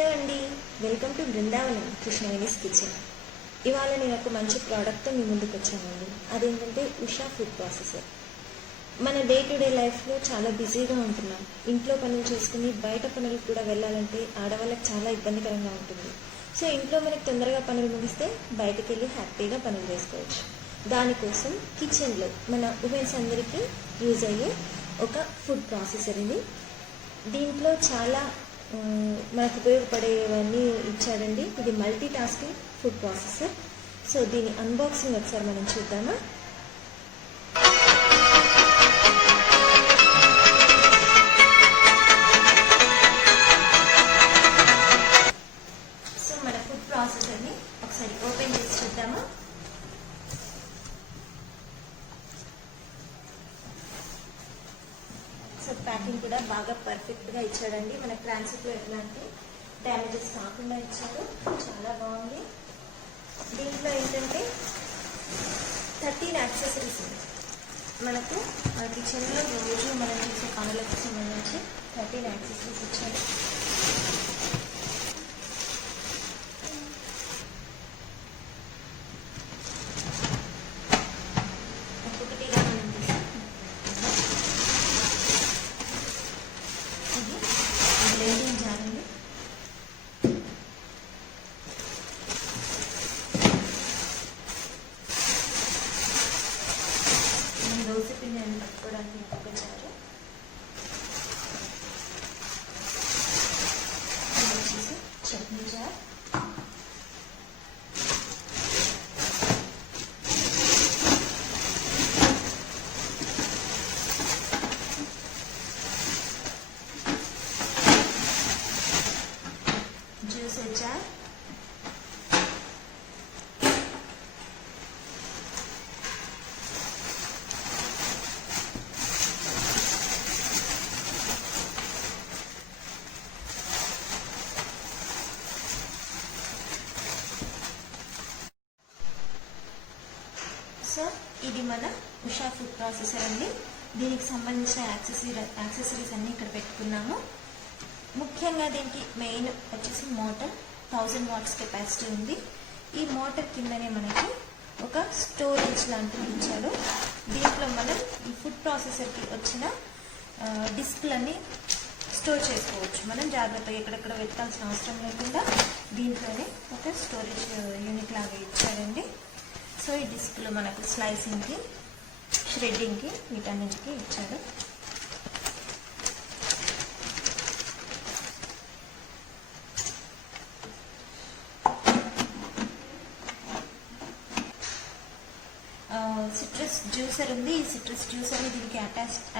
Hello అండి, welcome to Brindavanam Krishnaveni's kitchen. ఇవాళ నేను ఒక మంచి ప్రోడక్ట్తో మీ ముందుకు వచ్చానండి. అదేంటంటే ఉషా ఫుడ్ ప్రాసెసర్. మన డే టు డే లైఫ్లో చాలా బిజీగా ఉంటున్నాం. ఇంట్లో పనులు చేసుకుని బయట పనులకు కూడా వెళ్ళాలంటే ఆడవాళ్ళకి చాలా ఇబ్బందికరంగా ఉంటుంది. సో ఇంట్లో మనకి తొందరగా పనులు ముగిస్తే బయటకు వెళ్ళి హ్యాపీగా పనులు చేసుకోవచ్చు. దానికోసం కిచెన్లో మన ఉమెన్స్ అందరికీ యూజ్ అయ్యే ఒక ఫుడ్ ప్రాసెసర్ ఇది. దీంట్లో చాలా మనకు ఉపయోగపడేవన్నీ ఇచ్చాడండి. ఇది multi tasking food processor. So దీని అన్బాక్సింగ్ ఒకసారి మనం చూద్దామా. సో మన ఫుడ్ ప్రాసెసర్ని ఒకసారి ఓపెన్ చేసి చూద్దామా. సో ప్యాకింగ్ కూడా బాగా పర్ఫెక్ట్గా ఇచ్చాడండి. మన ట్రాన్సిట్లో ఎట్లాంటి డ్యామేజెస్ కాకుండా ఇచ్చాడు. చాలా బాగుంది. దీంట్లో ఏంటంటే 13 యాక్సెసరీస్ ఉంది. మనకు మన కిచెన్లో రోజు మనం చేసే పనులకు సంబంధించి 13 యాక్సెసరీస్ ఇచ్చాడు. గ్రేటింగ్ జార్ అండి. దోశ పిండి అని పట్టుకోవడానికి ఇంకొక జారు. ఇది వచ్చేసి chutney jar. Juicer jar. So ఇది మన ఉషా ఫుడ్ ప్రాసెసర్ అండి. దీనికి సంబంధించిన యాక్సెసరీస్ అన్నీ ఇక్కడ పెట్టుకున్నాము. ముఖ్యంగా దీనికి మెయిన్ వచ్చేసి మోటార్ 1000 వాట్స్ కెపాసిటీ ఉంది. ఈ మోటార్ కిందనే మనకి ఒక స్టోరేజ్ లాంటిది ఇచ్చాడు. దీంట్లో మనం ఈ ఫుడ్ ప్రాసెసర్కి వచ్చిన డిస్క్లన్నీ స్టోర్ చేసుకోవచ్చు. మనం జాగ్రత్తగా ఎక్కడెక్కడ వెతకాల్సిన అవసరం లేకుండా దీంట్లోనే ఒక స్టోరేజ్ యూనిట్ లాగా ఇచ్చాడండి. సో ఈ డిస్క్లో మనకు స్లైసింగ్కి, ష్రెడ్డింగ్కి, వీటన్నింటికి ఇచ్చాడు. సిట్రస్ జ్యూసర్ ఉంది. ఈ సిట్రస్ జ్యూసర్ని దీనికి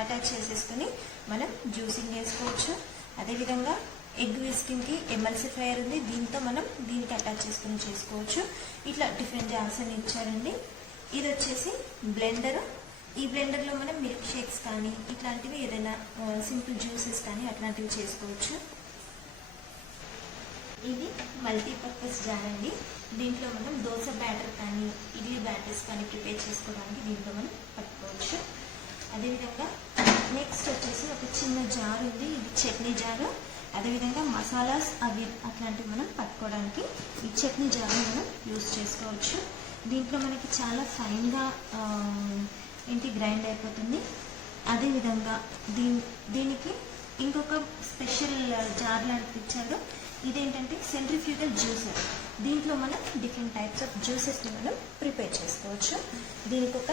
అటాచ్ చేసేసుకుని మనం జ్యూసింగ్ చేసుకోవచ్చు. అదేవిధంగా ఎగ్ విస్కింగ్కి ఎమల్సిఫైయర్ ఉంది. దీంతో మనం దీనికి అటాచ్ చేసుకుని చేసుకోవచ్చు. ఇట్లా డిఫరెంట్ జార్స్ అని ఇచ్చారండి. ఇది వచ్చేసి బ్లెండర్. ఈ బ్లెండర్లో మనం మిల్క్ షేక్స్ కానీ ఇట్లాంటివి ఏదైనా సింపుల్ జ్యూసెస్ కానీ అట్లాంటివి చేసుకోవచ్చు. ఇది మల్టీపర్పస్ జార్ అండి. దీంట్లో మనం దోశ బ్యాటర్ కానీ ఇడ్లీ బ్యాటర్స్ కానీ ప్రిపేర్ చేసుకోవడానికి దీంట్లో మనం పట్టుకోవచ్చు. అదేవిధంగా నెక్స్ట్ వచ్చేసి ఒక చిన్న జార్ ఉంది. ఇది చట్నీ జారు. అదేవిధంగా మసాలాస్ అవి అట్లాంటివి మనం పట్టుకోవడానికి ఈ చట్నీ జార్ని మనం యూజ్ చేసుకోవచ్చు. దీంట్లో మనకి చాలా ఫైన్గా గ్రైండ్ అయిపోతుంది. అదేవిధంగా దీనికి ఇంకొక స్పెషల్ జార్ లాంటిది ఇచ్చాడు. ఇదేంటంటే సెంట్రిఫ్యూగల్ జ్యూసర్. దీంట్లో మనం డిఫరెంట్ టైప్స్ ఆఫ్ జ్యూసెస్ని మనం ప్రిపేర్ చేసుకోవచ్చు. దీనికి ఒక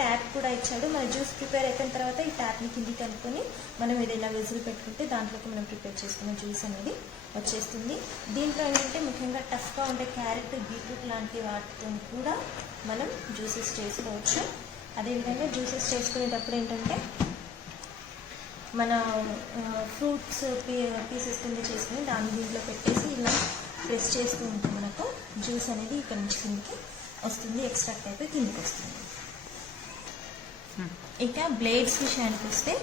ట్యాప్ కూడా ఇచ్చాడు. మన జ్యూస్ ప్రిపేర్ అయిపోయిన తర్వాత ఈ ట్యాప్ని కిందికి కనుక్కొని మనం ఏదైనా వెజిల్ పెట్టుకుంటే దాంట్లోకి మనం ప్రిపేర్ చేసుకున్న జ్యూస్ అనేది వచ్చేస్తుంది. దీంట్లో ఏంటంటే ముఖ్యంగా టఫ్గా ఉండే క్యారెట్, బీట్రూట్ లాంటి వాటితో కూడా మనం జ్యూసెస్ చేసుకోవచ్చు. అదేవిధంగా జ్యూసెస్ చేసుకునేటప్పుడు ఏంటంటే మన ఫ్రూట్స్ పీసెస్ కింద చేసుకుని దాన్ని దీంట్లో పెట్టేసి ఇలా ప్రెస్ చేస్తూ ఉంటే మనకు జ్యూస్ అనేది ఇక్కడ నుంచి కిందకి వస్తుంది. ఎక్స్ట్రాక్ట్ అయిపోయి కిందకి వస్తుంది. ఇక బ్లేడ్స్ విషయానికి వస్తే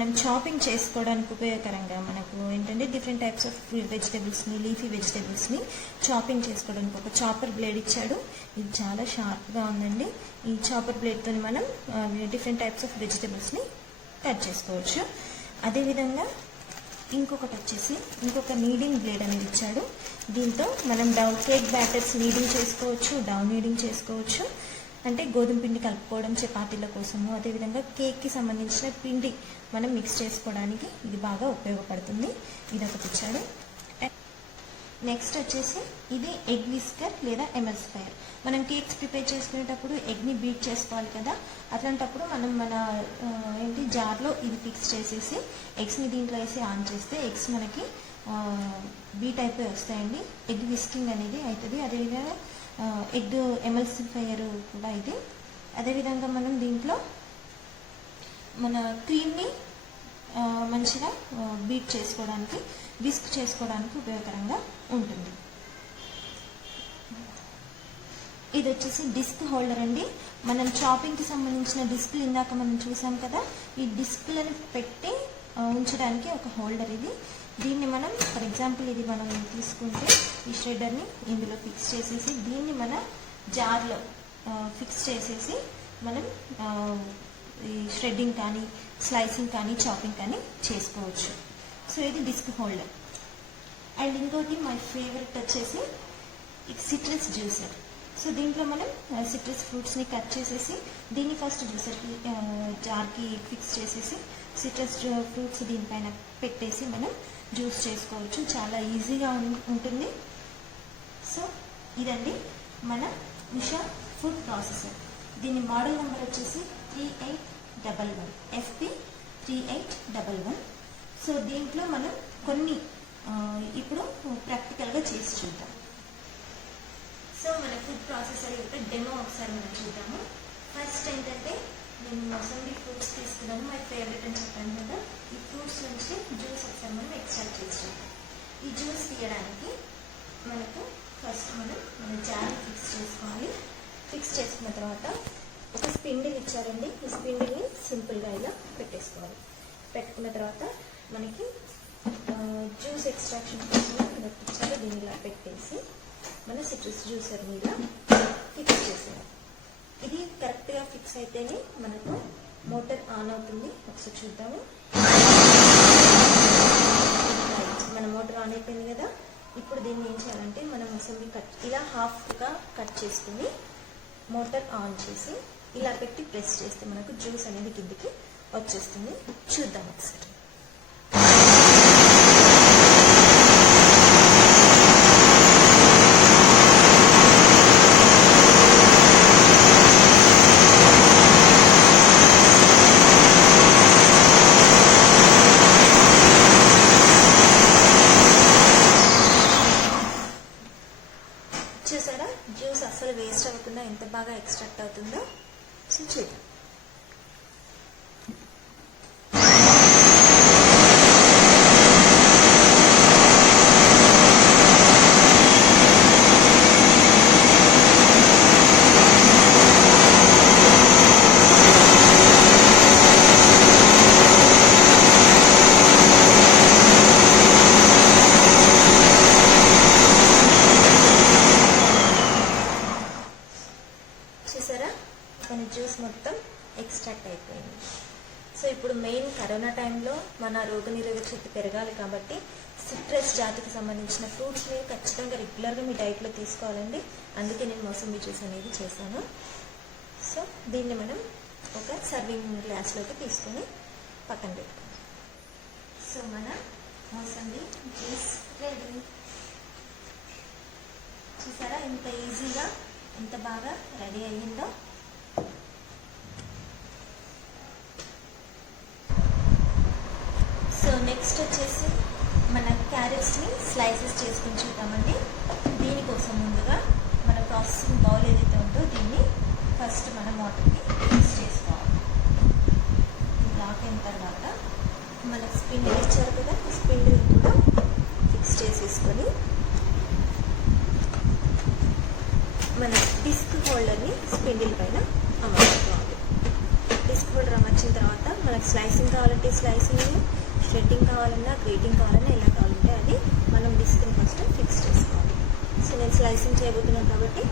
మనం చాపింగ్ చేసుకోవడానికి ఉపయోగకరంగా మనకు ఏంటంటే డిఫరెంట్ టైప్స్ ఆఫ్ వెజిటేబుల్స్ని, లీఫీ వెజిటేబుల్స్ని చాపింగ్ చేసుకోవడానికి ఒక చాపర్ బ్లేడ్ ఇచ్చాడు. ఇది చాలా షార్ప్గా ఉందండి. ఈ చాపర్ బ్లేడ్తో మనం డిఫరెంట్ టైప్స్ ఆఫ్ వెజిటేబుల్స్ని కట్ చేసుకోవచ్చు. అదేవిధంగా ఇంకొకటి వచ్చేసి ఇంకొక నీడింగ్ బ్లేడ్ అనేది ఇచ్చాడు. దీంతో మనం కేక్ బ్యాటర్స్ నీడింగ్ చేసుకోవచ్చు, నీడింగ్ చేసుకోవచ్చు. అంటే గోధుమ పిండి కలుపుకోవడం చపాతీల కోసము, అదేవిధంగా కేక్కి సంబంధించిన పిండి మనం మిక్స్ చేసుకోవడానికి ఇది బాగా ఉపయోగపడుతుంది. ఇది ఒకటి ఇచ్చాడు. నెక్స్ట్ వచ్చేసి ఇది ఎగ్ విస్కర్ లేదా ఎమల్సిఫైయర్. మనం కేక్స్ ప్రిపేర్ చేసుకునేటప్పుడు ఎగ్ని బీట్ చేసుకోవాలి కదా, అట్లాంటప్పుడు మనం మన జార్లో ఇది ఫిక్స్ చేసేసి ఎగ్స్ని దీంట్లో వేసి ఆన్ చేస్తే ఎగ్స్ మనకి బీట్ అయిపోయి వస్తాయండి. ఎగ్ విస్కింగ్ అనేది అవుతుంది. అదేవిధంగా ఎగ్ ఎమల్సిఫైయర్ కూడా ఇది. అదేవిధంగా మనం దీంట్లో మన క్రీమ్ని మంచిగా బీట్ చేసుకోవడానికి, విస్క్ చేసుకోవడానికి ఉపయోగకరంగా ఉంటుంది. ఇది వచ్చేసి డిస్క్ హోల్డర్ అండి. మనం చాపింగ్కి సంబంధించిన డిస్క్లు ఇందాక మనం చూసాం కదా, ఈ డిస్క్లను పెట్టి ఉంచడానికి ఒక హోల్డర్ ఇది. దీన్ని మనం ఫర్ ఎగ్జాంపుల్ ఇది మనం తీసుకుంటే ఈ షెడ్డర్ని ఇందులో ఫిక్స్ చేసేసి దీన్ని మన జార్లో ఫిక్స్ చేసేసి మనం ఈ షెడ్డింగ్ కానీ స్లైసింగ్ కానీ చాపింగ్ కానీ చేసుకోవచ్చు. సో ఇది డిస్క్ హోల్డర్. అండ్ ఇంకోటి మై ఫేవరెట్ వచ్చేసి సిట్రస్ జ్యూసర్. సో దీంట్లో మనం సిట్రస్ ఫ్రూట్స్ని కట్ చేసేసి దీన్ని ఫస్ట్ జ్యూసర్కి జార్కి ఫిక్స్ చేసేసి సిట్రస్ ఫ్రూట్స్ దీనిపైన పెట్టేసి మనం జ్యూస్ చేసుకోవచ్చు. చాలా ఈజీగా ఉంటుంది. సో ఇదండి మన ఉషా ఫుడ్ ప్రాసెసర్. దీని మోడల్ నెంబర్ వచ్చేసి 3811 FP 3811. సో దీంట్లో మనం కొన్ని ఇప్పుడు ప్రాక్టికల్గా చేసి చూద్దాం. సో మన ఫుడ్ ప్రాసెసర్ యొక్క డెమో ఒకసారి మనం చూద్దాము. ఫస్ట్ ఏంటంటే నేను మొసంబి ఫ్రూట్స్ తీసుకున్నాను, మై ఫేవరెట్ అని చెప్పాను కదా. ఈ ఫ్రూట్స్ నుంచి జ్యూస్ ఒకసారి మనం ఎక్స్ట్రాక్ట్ చేస్తాము. ఈ జ్యూస్ తీయడానికి మనకు ఫస్ట్ మన జార్ ఫిక్స్ చేసుకోవాలి. ఫిక్స్ చేసుకున్న తర్వాత ఒక స్పిండిల్ ఇచ్చారండి. ఈ స్పిండిల్ని సింపుల్గా ఇలా పెట్టేసుకోవాలి. పెట్టుకున్న తర్వాత మనకి జ్యూస్ ఎక్స్ట్రాక్షన్ కోసం ఇచ్చారు. దీన్ని ఇలా పెట్టేసి మన సిట్రస్ జ్యూసర్ మీద ఫిక్స్ చేసేయాలి. ఇది కరెక్ట్గా ఫిక్స్ అయితేనే మనకు మోటార్ ఆన్ అవుతుంది. ఒకసారి చూద్దాము. మన మోటార్ ఆన్ అయిపోయింది కదా. ఇప్పుడు దీన్ని ఏం చేయాలంటే మనం అసెంబ్లీ ఇలా హాఫ్గా కట్ చేసుకుని మోటార్ ఆన్ చేసి ఇలా పెట్టి ప్రెస్ చేస్తే మనకు జ్యూస్ అనేది కిందికి వచ్చేస్తుంది. చూద్దాం ఒకసారి. చూసారా జ్యూస్ అస్సలు వేస్ట్ అవ్వకుండా ఎంత బాగా ఎక్స్ట్రాక్ట్ అవుతుందో. సో చూద్దాం. చూసారా మన జ్యూస్ మొత్తం ఎక్స్ట్రాక్ట్ అయిపోయింది. సో ఇప్పుడు మెయిన్ కరోనా టైంలో మన రోగనిరోధక శక్తి పెరగాలి కాబట్టి సిట్రస్ జాతికి సంబంధించిన ఫ్రూట్స్ని ఖచ్చితంగా రెగ్యులర్గా మీ డైట్లో తీసుకోవాలండి. అందుకే నేను మోసంబి జ్యూస్ అనేది చేశాను. సో దీన్ని మనం ఒక సర్వింగ్ గ్లాస్లోకి తీసుకొని పక్కన పెట్టుకుందాం. సో మన మోసంబి జ్యూస్ రెడీ. చూసారా ఎంత ఈజీగా ఎంత బాగా రెడీ అయ్యిందో. సో నెక్స్ట్ వచ్చేసి మన క్యారెట్స్ని స్లైసెస్ చేసుకుని చూద్దామండి. దీనికోసం ముందుగా మన ప్రాసెసింగ్ బౌల్ ఏదైతే ఉందో దీన్ని ఫస్ట్ మనం వాటర్కి మిక్స్ చేసుకోవాలి. లాక్ అయిన తర్వాత మన స్పిండిల్ ఇచ్చారు కదా, స్పిండిల్ కూడా ఫిక్స్ చేసేసుకొని మన డిస్క్ హోల్డర్ని స్పిండిల్ పైన అమర్చుకోవాలి. డిస్క్ హోల్డర్ అమర్చిన తర్వాత మనకు స్లైసింగ్ కావాలంటే స్లైసింగ్, షెడ్డింగ్ కావాలన్నా, గ్రేటింగ్ కావాలన్నా, ఎలా కావాలంటే అది మనం డిస్క్ని ఫస్ట్ ఫిక్స్ చేసుకోవాలి. సో నేను స్లైసింగ్ చేయబోతున్నాను కాబట్టి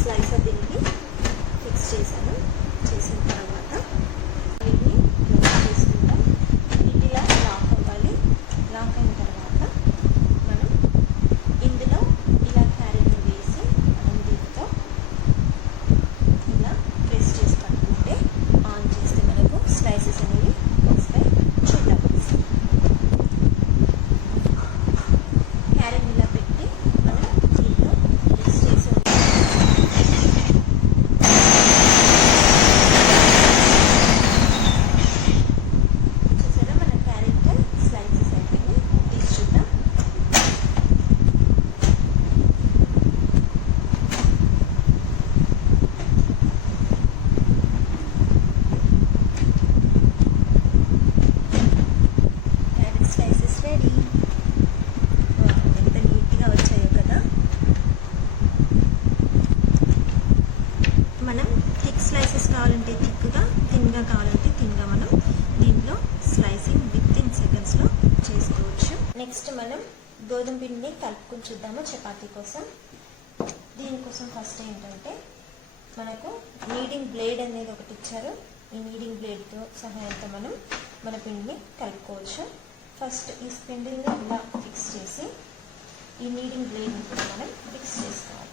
స్లైసర్ దీనికి ఫిక్స్ చేశాను. చేసిన తర్వాత వీటిని క్లోజ్ చేసుకుంటాం. వీటిలా లాక్ అవ్వాలి. లాక్ అయిన నెక్స్ట్ మనం గోధుమ పిండిని కలుపుకొని చూద్దాము చపాతీ కోసం. దీనికోసం ఫస్ట్ ఏంటంటే మనకు నీడింగ్ బ్లేడ్ అనేది ఒకటి ఇచ్చారు. ఈ నీడింగ్ బ్లేడ్తో సహాయంతో మనం మన పిండిని కలుపుకోవచ్చు. ఫస్ట్ ఈ స్పిండిల్ని ఇలా ఫిక్స్ చేసి ఈ నీడింగ్ బ్లేడ్ని కూడా మనం ఫిక్స్ చేసుకోవాలి.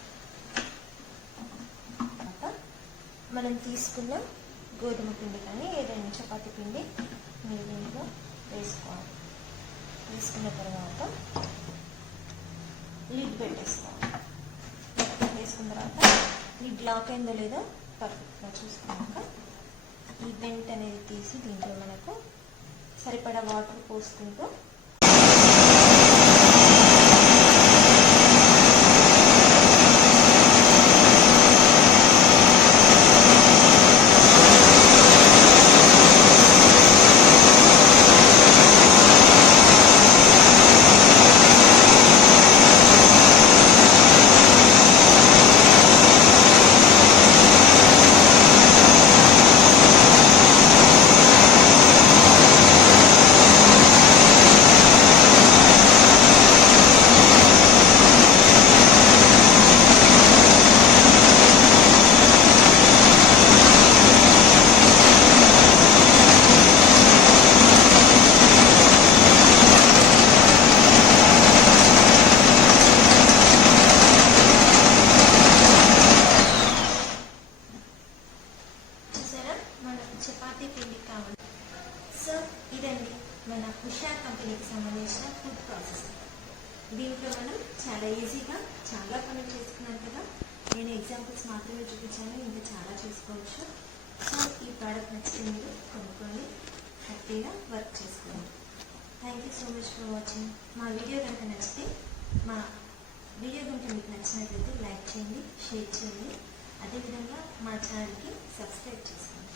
తర్వాత మనం తీసుకున్న గోధుమ పిండి కానీ ఏదైనా చపాతీ పిండి మీరు దీంట్లో వేసుకోవాలి. వేసుకున్న తర్వాత లిడ్ పెట్టేసుకోవాలి. వేసుకున్న తర్వాత లిడ్ లాక్ అయిందో లేదో పర్ఫెక్ట్గా చూసుకున్నాక ఈ వెంట్ అనేది తీసి దీంట్లో మనకు సరిపడా వాటర్ పోసుకుంటూ చపాతీ పిండి కావాలి. సో ఇదండి మన ఉషా కంపెనీకి సంబంధించిన ఫుడ్ ప్రాసెస్. దీంట్లో మనం చాలా ఈజీగా చాలా పనులు చేసుకున్నాం కదా. నేను ఎగ్జాంపుల్స్ మాత్రమే చూపించాను, ఇంకా చాలా చేసుకోవచ్చు. సో ఈ ప్రోడక్ట్ నచ్చితే మీరు కొనుక్కొని హ్యాపీగా వర్క్ చేసుకోండి. Thank you so much for watching. మా వీడియో కనుక నచ్చితే మీకు నచ్చినట్లయితే లైక్ చేయండి, షేర్ చేయండి. అదేవిధంగా మా ఛానల్కి సబ్స్క్రైబ్ చేసుకోండి.